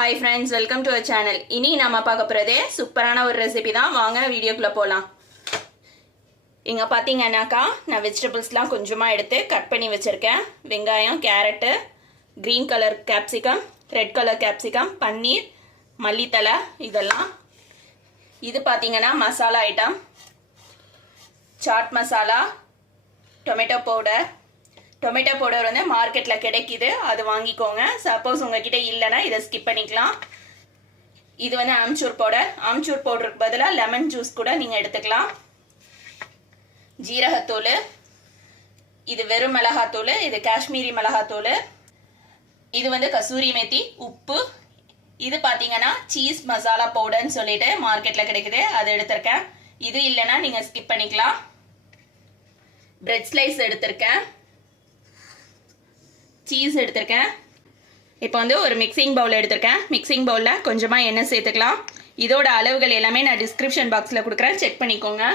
Hi friends, welcome to our channel. இனி நாம பார்க்க போறதே சூப்பரான ஒரு ரெசிபி தான். வாங்க வீடியோக்குள்ள போலாம். இங்க பாத்தீங்கன்னாக்கா நான் வெஜிடபிள்ஸ்லாம் கொஞ்சமா எடுத்து கட் பண்ணி வச்சிருக்கேன். வெங்காயம், carrot, green color capsicum, red color capsicum, paneer, மல்லித்தலை இதெல்லாம். இது பாத்தீங்கன்னா masala item. Chaat masala, tomato powder. Tomato powder வந்து மார்க்கெட்ல கிடைக்குது, அது வாங்கிக்கோங்க. சப்போஸ் உங்ககிட்ட இல்லைன்னா இதை ஸ்கிப் பண்ணிக்கலாம். இது வந்து ஆம்ச்சூர் பவுடர். ஆம்ச்சூர் பவுடருக்கு பதிலாக லெமன் ஜூஸ் கூட நீங்க எடுத்துக்கலாம். ஜீரகத்தூள், இது வெறும் மிளகாத்தூள், இது காஷ்மீரி மிளகாத்தூள். இது வந்து கசூரி மெத்தி, உப்பு. இது பாத்தீங்கன்னா சீஸ் மசாலா பவுடர்னு சொல்லிட்டு மார்க்கெட்ல கிடைக்குது, அது எடுத்திருக்கேன். இது இல்லைன்னா நீங்க ஸ்கிப் பண்ணிக்கலாம். பிரெட் ஸ்லைஸ் எடுத்திருக்கேன், சீஸ் எடுத்திருக்கேன். இப்போ வந்து ஒரு மிக்சிங் பவுல் எடுத்திருக்கேன். மிக்சிங் பவுலில் கொஞ்சமாக எண்ணெய் சேர்த்துக்கலாம். இதோட அளவுகள் எல்லாமே நான் டிஸ்கிரிப்ஷன் பாக்ஸில் கொடுக்குறேன், செக் பண்ணிக்கோங்க.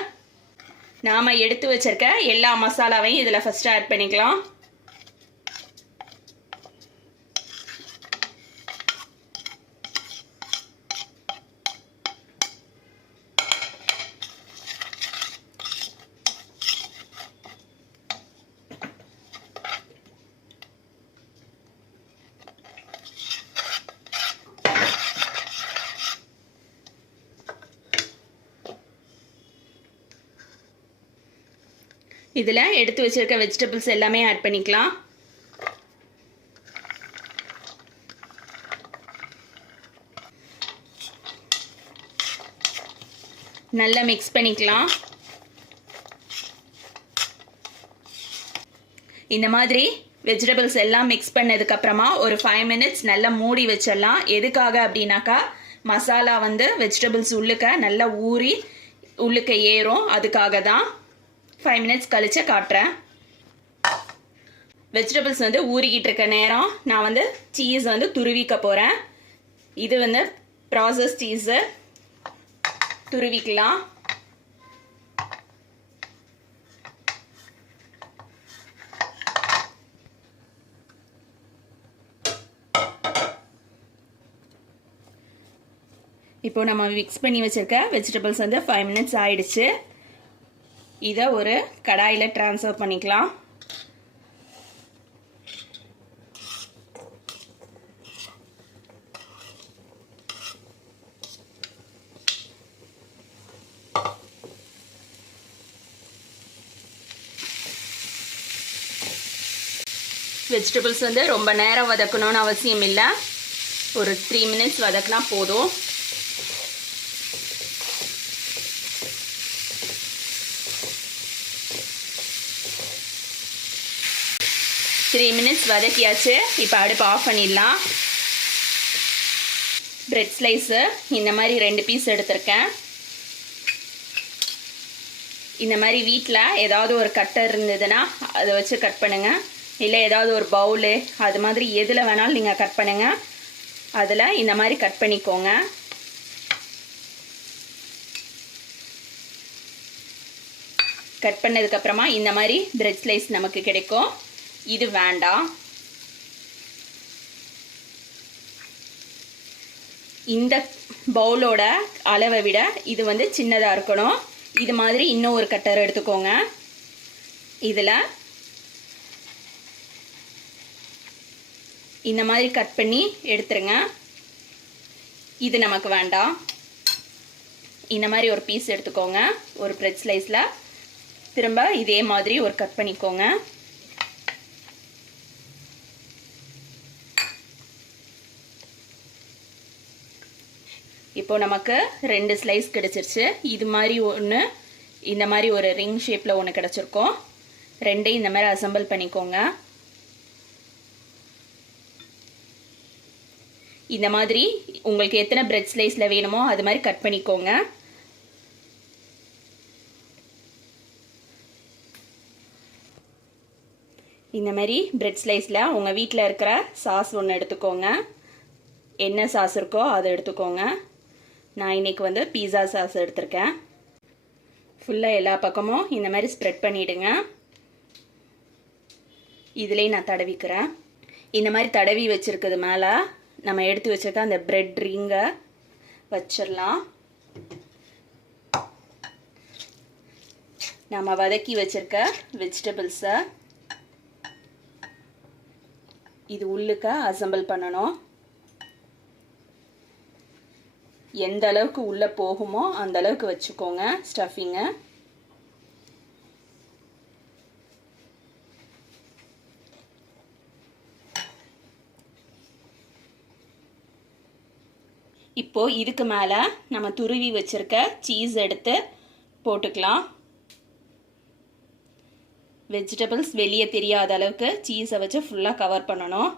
நாம் எடுத்து வச்சிருக்க எல்லா மசாலாவையும் இதில் ஃபஸ்ட்டு ஆட் பண்ணிக்கலாம். இதில் எடுத்து வச்சிருக்க வெஜிடபிள்ஸ் எல்லாமே ஆட் பண்ணிக்கலாம். நல்லா மிக்ஸ் பண்ணிக்கலாம். இந்த மாதிரி வெஜிடபிள்ஸ் எல்லாம் மிக்ஸ் பண்ணதுக்கு அப்புறமா ஒரு 5 minutes நல்லா மூடி வச்சிடலாம். எதுக்காக அப்படின்னாக்கா மசாலா வந்து வெஜிடபிள்ஸ் உள்ளுக்க நல்லா ஊறி உள்ளுக்க ஏறும், அதுக்காக தான். 5 minutes கழிச்சு காட்டுறேன். வெஜிடபிள்ஸ் வந்து ஊறிக்கிட்டு இருக்க நேரம் நான் வந்து சீஸ் வந்து துருவிக்க போகிறேன். இது வந்து ப்ராசஸ் சீஸு, துருவிக்கலாம். இப்போ நம்ம மிக்ஸ் பண்ணி வச்சிருக்க வெஜிடபிள்ஸ் வந்து 5 minutes ஆயிடுச்சு. இதை ஒரு கடாயில் ட்ரான்ஸ்ஃபர் பண்ணிக்கலாம். வெஜிடபிள்ஸ் வந்து ரொம்ப நேரம் வதக்கணும்னு அவசியம் இல்லை, ஒரு 3 minutes வதக்கினா போதும். த்ரீ மினிட்ஸ் வதக்கியாச்சு. இப்போ அடுப்பு ஆஃப் பண்ணிடலாம். பிரெட் ஸ்லைஸு இந்த மாதிரி 2 பீஸ் எடுத்திருக்கேன். இந்த மாதிரி வீட்டில் ஏதாவது ஒரு கட்டர் இருந்ததுன்னா அதை வச்சு கட் பண்ணுங்கள். இல்லை ஏதாவது ஒரு பவுலு அது மாதிரி எதில் வேணாலும் நீங்கள் கட் பண்ணுங்கள். அதில் இந்த மாதிரி கட் பண்ணிக்கோங்க. கட் பண்ணதுக்கப்புறமா இந்த மாதிரி பிரெட் ஸ்லைஸ் நமக்கு கிடைக்கும். இது வேண்டாம். இந்த பவுலோட அளவை விட இது வந்து சின்னதாக இருக்கணும். இது மாதிரி இன்னும் ஒரு கட்டர் எடுத்துக்கோங்க. இதில் இந்த மாதிரி கட் பண்ணி எடுத்துருங்க. இது நமக்கு வேண்டாம். இந்த மாதிரி ஒரு பீஸ் எடுத்துக்கோங்க. ஒரு பிரெட் ஸ்லைஸில் திரும்ப இதே மாதிரி ஒரு கட் பண்ணிக்கோங்க. இப்போ நமக்கு 2 ஸ்லைஸ் கிடைச்சிருச்சு. இது மாதிரி ஒன்று, இந்த மாதிரி ஒரு ரிங் ஷேப்பில் ஒன்று கிடச்சிருக்கோம். 2ஐயும் இந்த மாதிரி அசம்பிள் பண்ணிக்கோங்க. இந்த மாதிரி உங்களுக்கு எத்தனை பிரெட் ஸ்லைஸில் வேணுமோ அது மாதிரி கட் பண்ணிக்கோங்க. இந்த மாதிரி பிரெட் ஸ்லைஸில் உங்கள் வீட்டில் இருக்கிற சாஸ் ஒன்று எடுத்துக்கோங்க. என்ன சாஸ் இருக்கோ அதை எடுத்துக்கோங்க. நான் இன்றைக்கி வந்து பீஸா சாஸ் எடுத்திருக்கேன். ஃபுல்லாக எல்லா பக்கமும் இந்த மாதிரி ஸ்ப்ரெட் பண்ணிவிடுங்க. இதிலே நான் தடவிக்கிறேன். இந்த மாதிரி தடவி வச்சுருக்கிறது மேலே நம்ம எடுத்து வச்சிருக்க அந்த பிரெட் ரிங்கை வச்சிடலாம். நம்ம வதக்கி வச்சிருக்க வெஜிடபிள்ஸை இது உள்ளுக்க அசம்பிள் பண்ணணும். எந்த அளவுக்கு உள்ளே போகுமோ அந்த அளவுக்கு வச்சுக்கோங்க ஸ்டஃபிங்கை. இப்போ இதுக்கு மேலே நம்ம துருவி வச்சிருக்க சீஸ் எடுத்து போட்டுக்கலாம். வெஜிடபிள்ஸ் வெளியே தெரியாத அளவுக்கு சீஸை வச்சு ஃபுல்லாக கவர் பண்ணணும்.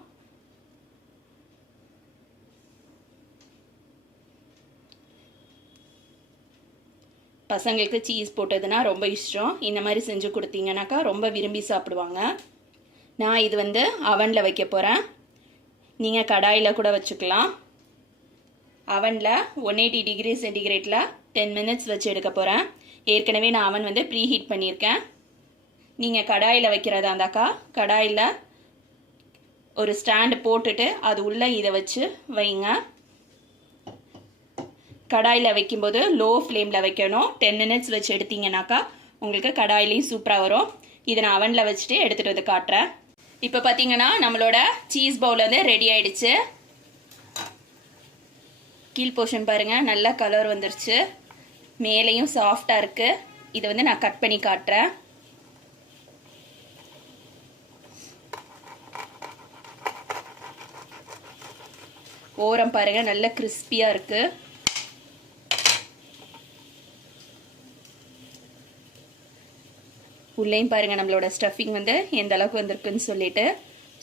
பசங்களுக்கு சீஸ் போட்டதுன்னா ரொம்ப இஷ்டம். இந்த மாதிரி செஞ்சு கொடுத்தீங்கன்னாக்கா ரொம்ப விரும்பி சாப்பிடுவாங்க. நான் இது வந்து அவனில் வைக்க போகிறேன். நீங்கள் கடாயில் கூட வச்சுக்கலாம். அவனில் 180 டிகிரி சென்டிகிரேட்டில் 10 மினிட்ஸ் வச்சு எடுக்க போகிறேன். ஏற்கனவே நான் அவன் வந்து ப்ரீ ஹீட் பண்ணியிருக்கேன். நீங்கள் கடாயில் வைக்கிறதா இருந்தாக்கா கடாயில் ஒரு ஸ்டாண்டு போட்டுட்டு அது உள்ளே இதை வச்சு வைங்க. கடாயில் வைக்கும்போது லோ ஃப்ளேமில் வைக்கணும். 10 மினிட்ஸ் வச்சு எடுத்தீங்கன்னாக்கா உங்களுக்கு கடாயிலையும் சூப்பராக வரும். இதை நான் அவனில் வச்சுட்டு எடுத்துகிட்டு வந்து காட்டுறேன். இப்போ பார்த்தீங்கன்னா நம்மளோட சீஸ் பவுல் வந்து ரெடி ஆயிடுச்சு. கீழ் போர்ஷன் பாருங்கள், நல்ல கலர் வந்துருச்சு. மேலேயும் சாஃப்டாக இருக்குது. இதை வந்து நான் கட் பண்ணி காட்டுறேன். ஓரம் பாருங்கள், நல்ல கிறிஸ்பியாக இருக்குது. உள்ளேயும் பாருங்கள் நம்மளோட ஸ்டஃபிங் வந்து எந்த அளவுக்கு வந்திருக்குன்னு சொல்லிட்டு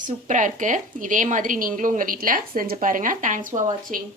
சூப்பராக இருக்குது. இதே மாதிரி நீங்களும் உங்கள் வீட்டில் செஞ்சு பாருங்கள். தேங்க்ஸ் ஃபார் வாட்சிங்.